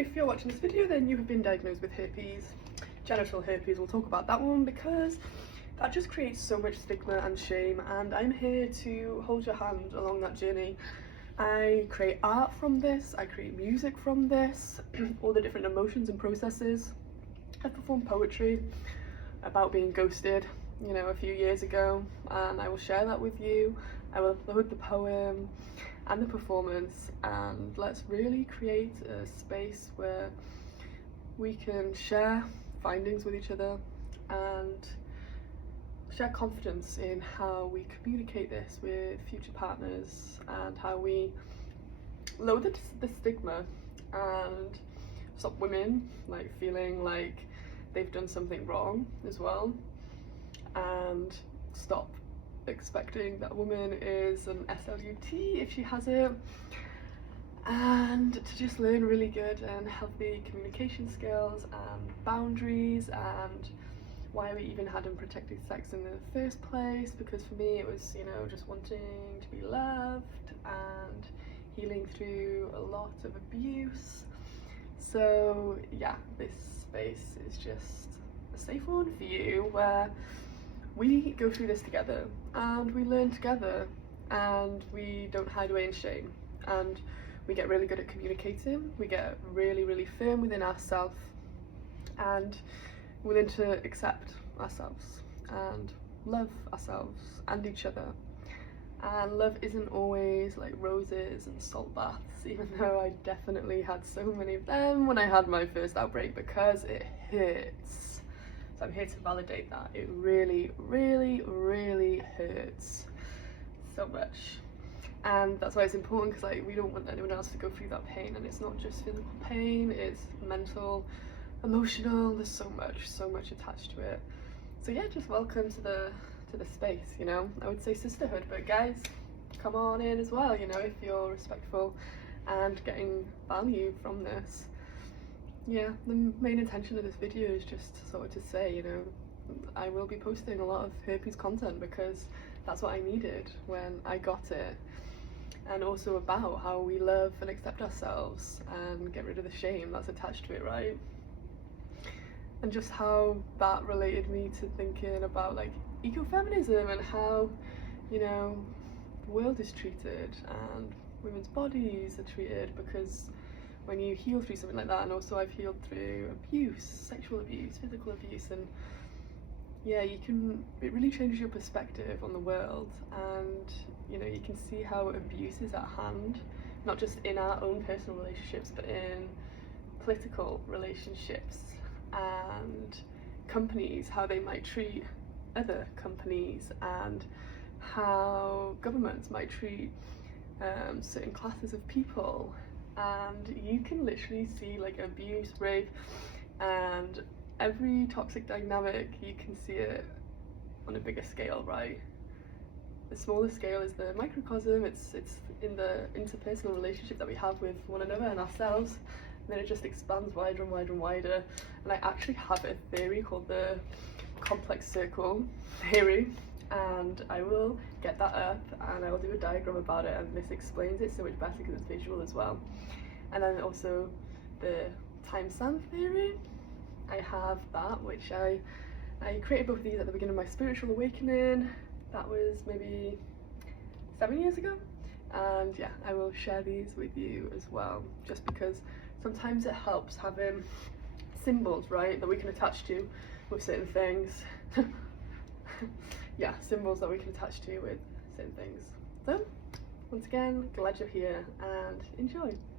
If you're watching this video, then you have been diagnosed with herpes, genital herpes. We'll talk about that one because that just creates so much stigma and shame, and I'm here to hold your hand along that journey. I create art from this, I create music from this, all the different emotions and processes. I perform poetry about being ghosted, you know, a few years ago, and I will share that with you. I will upload the poem and the performance, and let's really create a space where we can share findings with each other and share confidence in how we communicate this with future partners, and how we lower the stigma and stop women like feeling like they've done something wrong as well, and stop expecting that a woman is an SLUT if she has it, and to just learn really good and healthy communication skills and boundaries, and why we even had unprotected sex in the first place, because for me it was, you know, just wanting to be loved and healing through a lot of abuse. So yeah, this space is just a safe one for you where we go through this together and we learn together, and we don't hide away in shame, and we get really good at communicating, we get really firm within ourselves, and willing to accept ourselves and love ourselves and each other. And love isn't always like roses and salt baths, even though I definitely had so many of them when I had my first outbreak, because it hurts. So I'm here to validate that. It really hurts so much. And that's why it's important, because like we don't want anyone else to go through that pain, and it's not just physical pain, it's mental, emotional, there's so much attached to it. So yeah, just welcome to the space, you know. I would say sisterhood, but guys, come on in as well, you know, if you're respectful and getting value from this. Yeah, the main intention of this video is just sort of to say, you know, I will be posting a lot of herpes content because that's what I needed when I got it, and also about how we love and accept ourselves and get rid of the shame that's attached to it, right? And just how that related me to thinking about like ecofeminism and how, you know, the world is treated and women's bodies are treated, because when you heal through something like that, and also I've healed through abuse, sexual abuse, physical abuse, and yeah, it really changes your perspective on the world, and you know, you can see how abuse is at hand, not just in our own personal relationships, but in political relationships, and companies, how they might treat other companies, and how governments might treat certain classes of people. And you can literally see like abuse, rape, and every toxic dynamic, you can see it on a bigger scale, right? The smaller scale is the microcosm, it's in the interpersonal relationship that we have with one another and ourselves, and then it just expands wider and wider and wider. And I actually have a theory called the complex circle theory, and I will get that up and I will do a diagram about it, and this explains it so much better because it's visual as well. And then also the time sand theory, I have that, which I created both of these at the beginning of my spiritual awakening. That was maybe 7 years ago, and yeah, I will share these with you as well, just because sometimes it helps having symbols, right, that we can attach to with certain things. Yeah, symbols that we can attach to with certain things. So once again, glad you're here and enjoy.